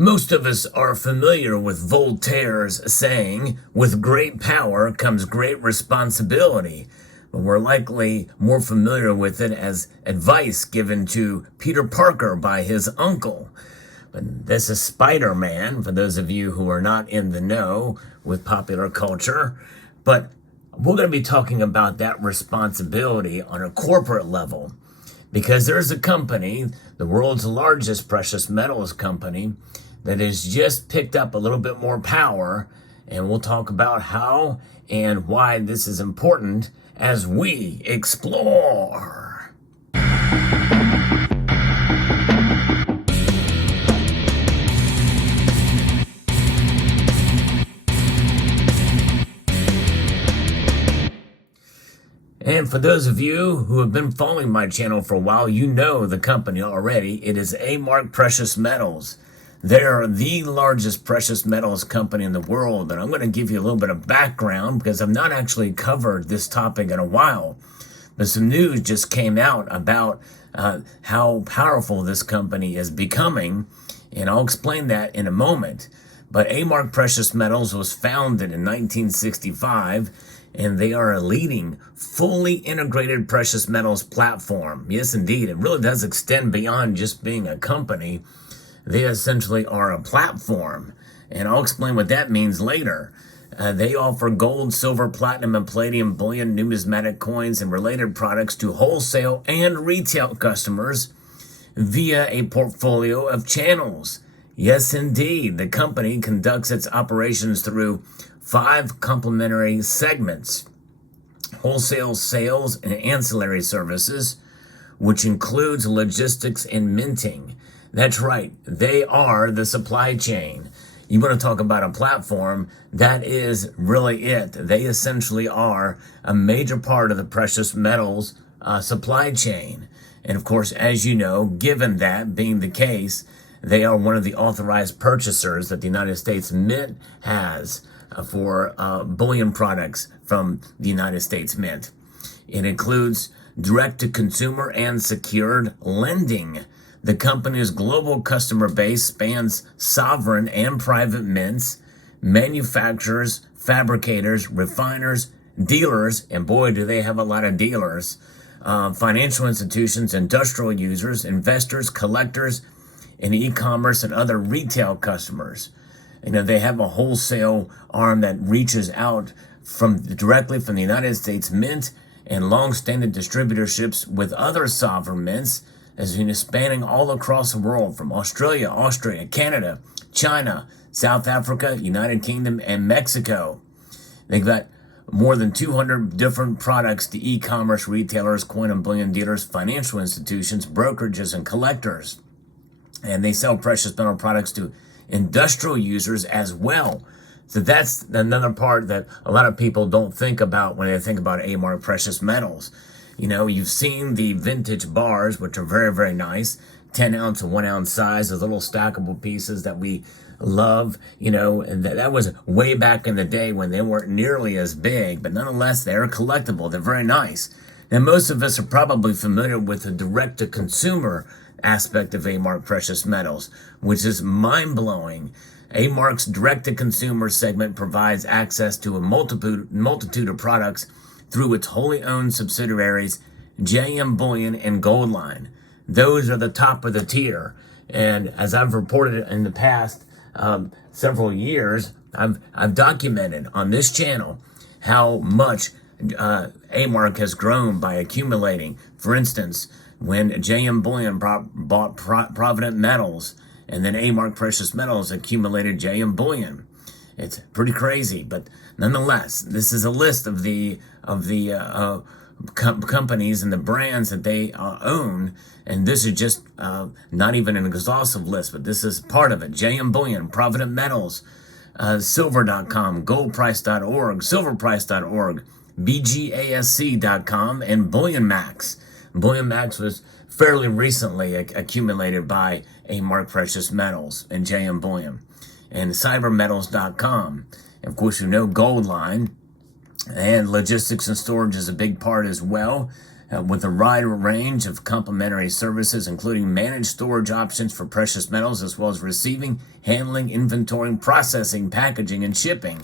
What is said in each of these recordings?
Most of us are familiar with Voltaire's saying, with great power comes great responsibility. But we're likely more familiar with it as advice given to Peter Parker by his uncle. But this is Spider-Man, for those of you who are not in the know with popular culture. But we're going to be talking about that responsibility on a corporate level. Because there's a company, the world's largest precious metals company, that has just picked up a little bit more power, and we'll talk about how and why this is important as we explore. And for those of you who have been following my channel for a while, you know the company already. It is A-Mark Precious Metals. They are the largest precious metals company in the world, and I'm going to give you a little bit of background because I've not actually covered this topic in a while. But some news just came out about how powerful this company is becoming, and I'll explain that in a moment. But A-Mark Precious Metals was founded in 1965, and they are a leading, fully integrated precious metals platform. Yes, indeed, it really does extend beyond just being a company. They essentially are a platform, and I'll explain what that means later. They offer gold, silver, platinum, and palladium bullion, numismatic coins, and related products to wholesale and retail customers via a portfolio of channels. Yes, indeed, the company conducts its operations through 5 complementary segments: wholesale sales and ancillary services, which includes logistics and minting. That's right, they are the supply chain. You want to talk about a platform, that is really it. They essentially are a major part of the precious metals supply chain. And of course, as you know, given that being the case, they are one of the authorized purchasers that the United States Mint has for bullion products from the United States Mint. It includes direct-to-consumer and secured lending. The company's global customer base spans sovereign and private mints, manufacturers, fabricators, refiners, dealers, and boy, do they have a lot of dealers, financial institutions, industrial users, investors, collectors, and e-commerce and other retail customers. You know, they have a wholesale arm that reaches out directly from the United States Mint and long-standing distributorships with other sovereign mints, as you know, spanning all across the world, from Australia, Austria, Canada, China, South Africa, United Kingdom, and Mexico. They've got more than 200 different products to e-commerce retailers, coin and bullion dealers, financial institutions, brokerages, and collectors. And they sell precious metal products to industrial users as well. So that's another part that a lot of people don't think about when they think about A-Mark Precious Metals. You know, you've seen the vintage bars, which are very, very nice, 10 ounce and 1 ounce size, those little stackable pieces that we love, you know, and that was way back in the day when they weren't nearly as big, but nonetheless, they're collectible. They're very nice. Now, most of us are probably familiar with the direct-to-consumer aspect of A-Mark Precious Metals, which is mind-blowing. A-Mark's direct-to-consumer segment provides access to a multitude of products through its wholly owned subsidiaries, JM Bullion and Goldline. Those are the top of the tier. And as I've reported in the past several years, I've documented on this channel how much A-Mark has grown by accumulating. For instance, when JM Bullion bought Provident Metals, and then A-Mark Precious Metals accumulated JM Bullion. It's pretty crazy, but nonetheless, this is a list of the companies and the brands that they own, and this is just not even an exhaustive list, but this is part of it. JM Bullion, Provident Metals, Silver.com, Goldprice.org, Silverprice.org, BGASC.com, and Bullion Max. Bullion Max was fairly recently accumulated by A-Mark Precious Metals and JM Bullion. And cybermetals.com. Of course, you know Goldline, and logistics and storage is a big part as well. with a wide range of complementary services, including managed storage options for precious metals, as well as receiving, handling, inventorying, processing, packaging, and shipping,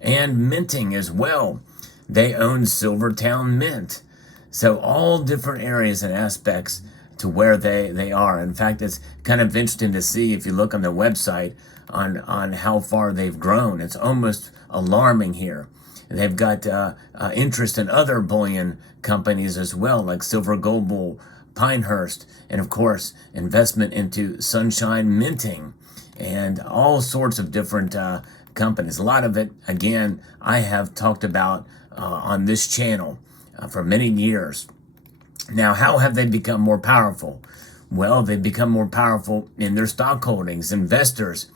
and minting as well. They own Silvertown Mint. So all different areas and aspects to where they are. In fact, it's kind of interesting to see if you look on their website on how far they've grown. It's almost alarming here. They've got interest in other bullion companies as well, like Silver Global, Pinehurst, and of course, investment into Sunshine Minting, and all sorts of different companies. A lot of it, again, I have talked about on this channel for many years. Now, how have they become more powerful? Well, they've become more powerful in their stock holdings. Investors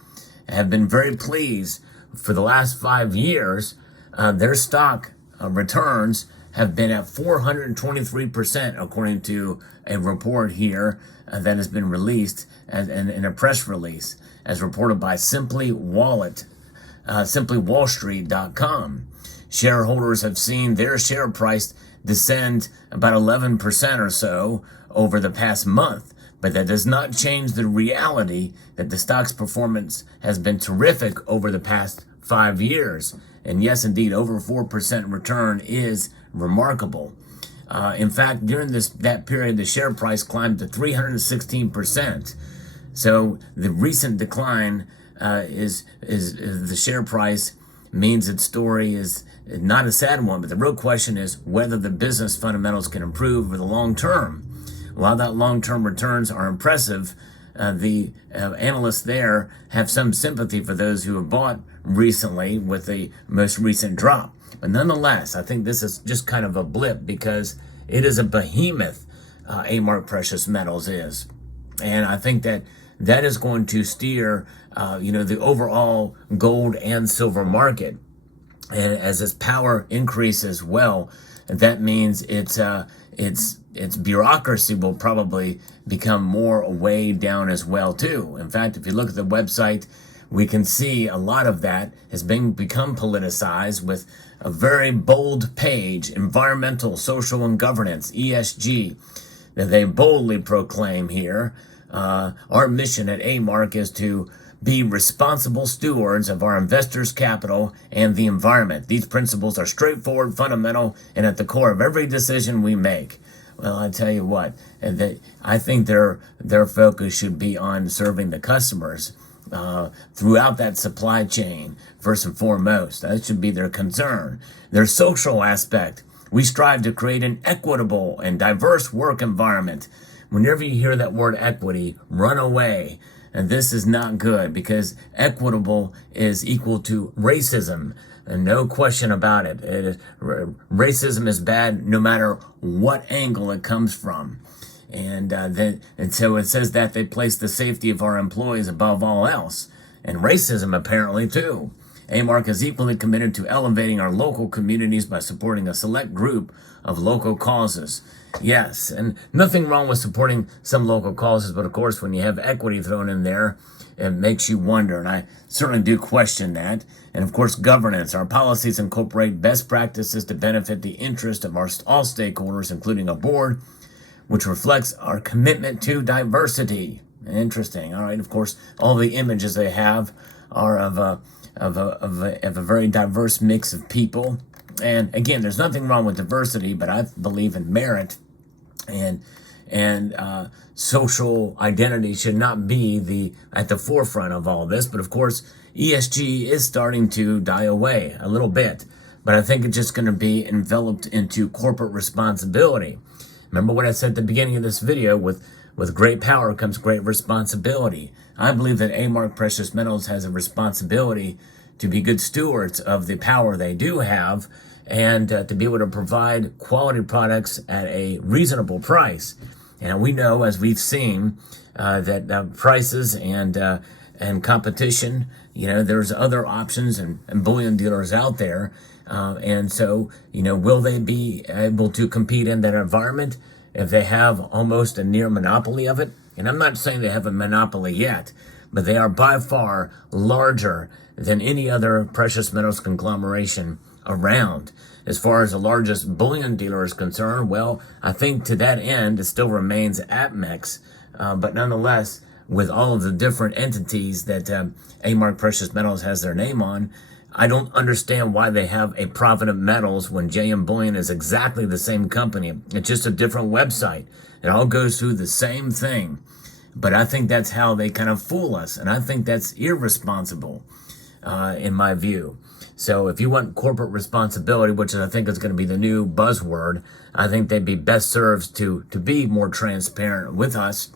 have been very pleased for the last 5 years. Their stock returns have been at 423%, according to a report here that has been released in a press release, as reported by simplywallstreet.com. Shareholders have seen their share price descend about 11% or so over the past month, but that does not change the reality that the stock's performance has been terrific over the past 5 years. And yes, indeed, over 4% return is remarkable. In fact, during that period, the share price climbed to 316%. So the recent decline is the share price means its story is not a sad one, but the real question is whether the business fundamentals can improve over the long term. While that long-term returns are impressive, the analysts there have some sympathy for those who have bought recently with the most recent drop. But nonetheless, I think this is just kind of a blip because it is a behemoth, A-Mark Precious Metals is. And I think that is going to steer, the overall gold and silver market. And as its power increases, well, that means its bureaucracy will probably become more weighed down as well too. In fact, if you look at the website, we can see a lot of that has become politicized with a very bold page, environmental, social, and governance, ESG, that they boldly proclaim here. Our mission at A-Mark is to be responsible stewards of our investors' capital and the environment. These principles are straightforward, fundamental, and at the core of every decision we make. Well, I tell you what, I think their focus should be on serving the customers throughout that supply chain, first and foremost. That should be their concern. Their social aspect. We strive to create an equitable and diverse work environment. Whenever you hear that word equity, run away. And this is not good because equitable is equal to racism. And no question about it. Racism is bad no matter what angle it comes from. And so it says that they place the safety of our employees above all else. And racism apparently too. A-Mark is equally committed to elevating our local communities by supporting a select group of local causes. Yes, and nothing wrong with supporting some local causes, but of course when you have equity thrown in there, it makes you wonder, and I certainly do question that. And of course, governance. Our policies incorporate best practices to benefit the interest of all stakeholders, including our board, which reflects our commitment to diversity. Interesting. All right, of course, all the images they have are of a very diverse mix of people. And again, there's nothing wrong with diversity, but I believe in merit, and social identity should not be at the forefront of all this. But of course, ESG is starting to die away a little bit, but I think it's just going to be enveloped into corporate responsibility. Remember what I said at the beginning of this video, with great power comes great responsibility. I believe that A-Mark Precious Metals has a responsibility to be good stewards of the power they do have, and to be able to provide quality products at a reasonable price. And we know, as we've seen, that prices and competition, there's other options and bullion dealers out there. And so, will they be able to compete in that environment if they have almost a near monopoly of it? And I'm not saying they have a monopoly yet, but they are by far larger than any other precious metals conglomeration around. As far as the largest bullion dealer is concerned, well, I think to that end, it still remains APMEX. But nonetheless, with all of the different entities that A-Mark Precious Metals has their name on, I don't understand why they have a Provident Metals when JM Bullion is exactly the same company. It's just a different website. It all goes through the same thing. But I think that's how they kind of fool us. And I think that's irresponsible, in my view. So if you want corporate responsibility, which I think is going to be the new buzzword, I think they'd be best served to be more transparent with us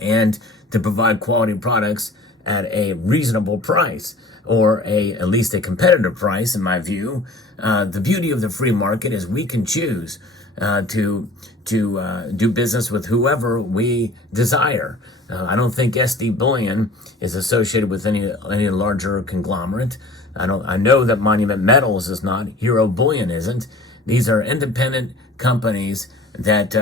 and to provide quality products at a reasonable price, or at least a competitive price, in my view. The beauty of the free market is we can choose to do business with whoever we desire. I don't think SD Bullion is associated with any larger conglomerate. I know that Monument Metals is not. Hero Bullion isn't. These are independent companies that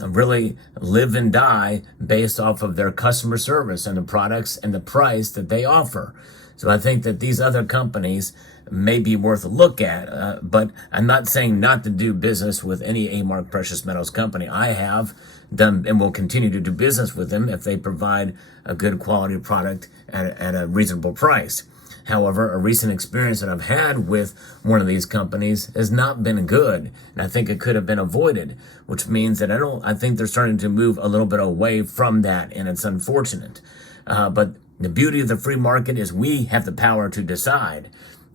really live and die based off of their customer service and the products and the price that they offer. So I think that these other companies may be worth a look at, but I'm not saying not to do business with any A-Mark Precious Metals company. I have done and will continue to do business with them if they provide a good quality product at a reasonable price. However, a recent experience that I've had with one of these companies has not been good, and I think it could have been avoided, which means that I think they're starting to move a little bit away from that, and it's unfortunate. But the beauty of the free market is we have the power to decide,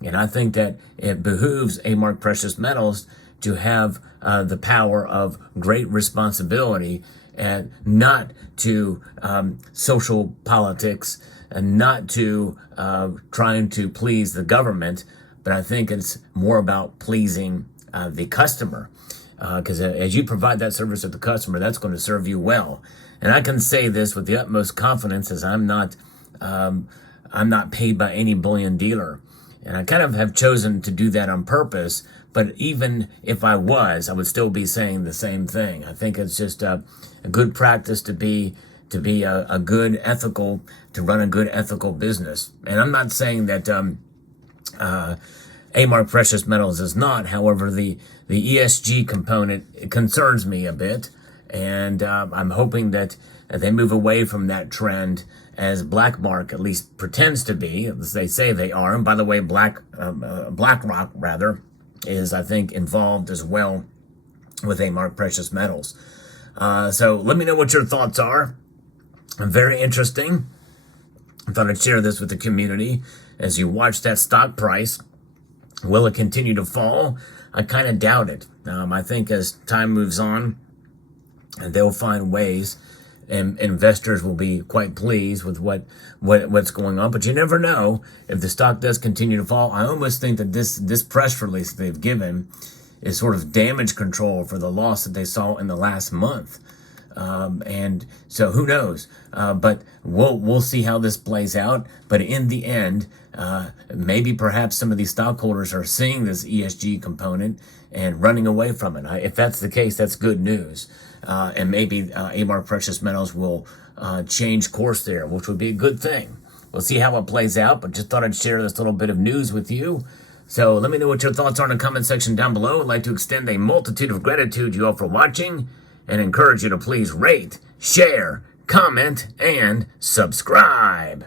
and I think that it behooves A-Mark Precious Metals to have the power of great responsibility and not to social politics and not to trying to please the government, but I think it's more about pleasing the customer. Because as you provide that service to the customer, that's going to serve you well. And I can say this with the utmost confidence, as I'm not paid by any bullion dealer, and I kind of have chosen to do that on purpose. But even if I was, I would still be saying the same thing. I think it's just a good practice to be a good ethical, to run a good ethical business. And I'm not saying that A-Mark Precious Metals is not. However, the ESG component concerns me a bit, and I'm hoping that they move away from that trend, as BlackMark at least pretends to be, as they say they are. And by the way, BlackRock rather is, I think, involved as well with A-Mark Precious Metals. So let me know what your thoughts are. Very interesting. I thought I'd share this with the community as you watch that stock price. Will it continue to fall? I kind of doubt it. I think as time moves on, they'll find ways, and investors will be quite pleased with what's going on. But you never know if the stock does continue to fall. I almost think that this press release that they've given is sort of damage control for the loss that they saw in the last month. And so who knows? But we'll see how this plays out. But in the end, maybe perhaps some of these stockholders are seeing this ESG component and running away from it. If that's the case, that's good news. And maybe A-Mark Precious Metals will change course there, which would be a good thing. We'll see how it plays out, but just thought I'd share this little bit of news with you. So let me know what your thoughts are in the comment section down below. I'd like to extend a multitude of gratitude to you all for watching and encourage you to please rate, share, comment, and subscribe.